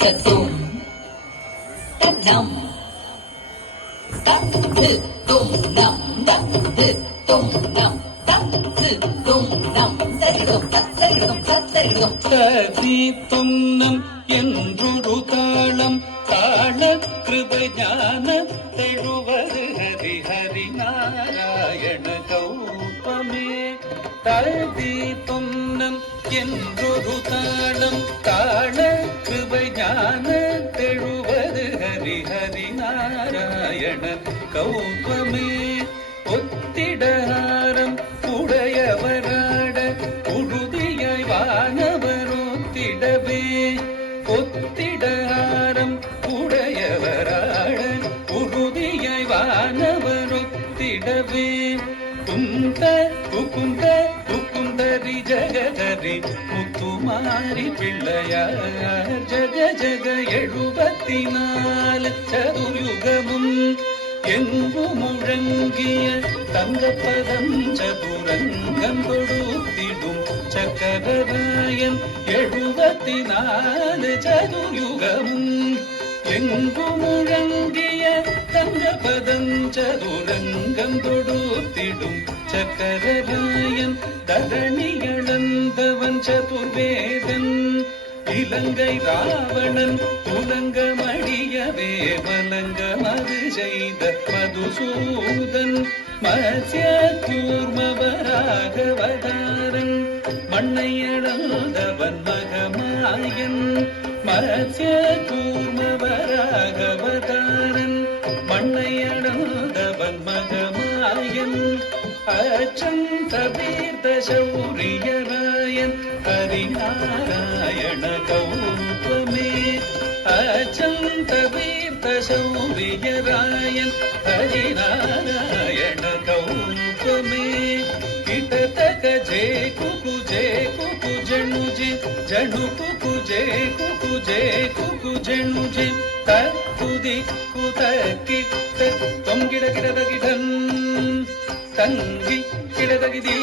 Tatum, tatum, tatum, nam, tatum, nam, tatum, nam, tatum, tatum, tatum. ததி தொன்னம் என்றொரு தாளம் தாள கிருபை ஞான தெழுவது ஹரி ஹரி நாராயண கௌபமே. ததி தொன்னம் என்றொரு தாளம் தாள கிருபை ஞான தெழுவது ஹரி ஹரி நாராயண கௌபமே. ஒத்திடாரம் உடையவராட உறுதியாய் வானவரோத்திடவே. ஒத்திடாரம் உடையவராட உறுதியாய் வானவரோத்திடவே. குந்த குகுந்த குகுந்தரி ஜகதரி முத்துமாரி பிள்ளையார் ஜக ஜக 74 சதுர்யுகமும் எங்கு முழங்கிய தங்கப்பதம் சதுரங்கம் கொடுத்திடும் சக்கரராயன் 74 சதுர்யுகமும் எங்கு முழங்கிய தங்கப்பதம் சதுரங்கம் கொடுத்திடும் சக்கரராயன் தரணி அளந்தவன் சதுர்வேதன். இலங்கை ராவணன் துலங்க மடியவே வலங்க மது செய்த மதுசூதன். மத்ய கூர்மவராகவதாரன் மண்ணை அளந்தவன் மகமாயன். மத்ய கூர்மவராகவதாரன் மண்ணை அளந்தவன் மகமாயன். அச்சந்த தீர்த்த சௌரியராயன் ஹரிநாராயண கௌபமே. அச்சந்த தீர்த்த சௌரியராயன் ஹரிநாராயண கௌபமே. கிட்டத்தக ஜே குகு ஜணுஜி ஜணு குகு ஜணுஜி தத்துதி குதக்கிட்ட தொங்கிட கிடதகிடன் தங்கி கிடதகிதி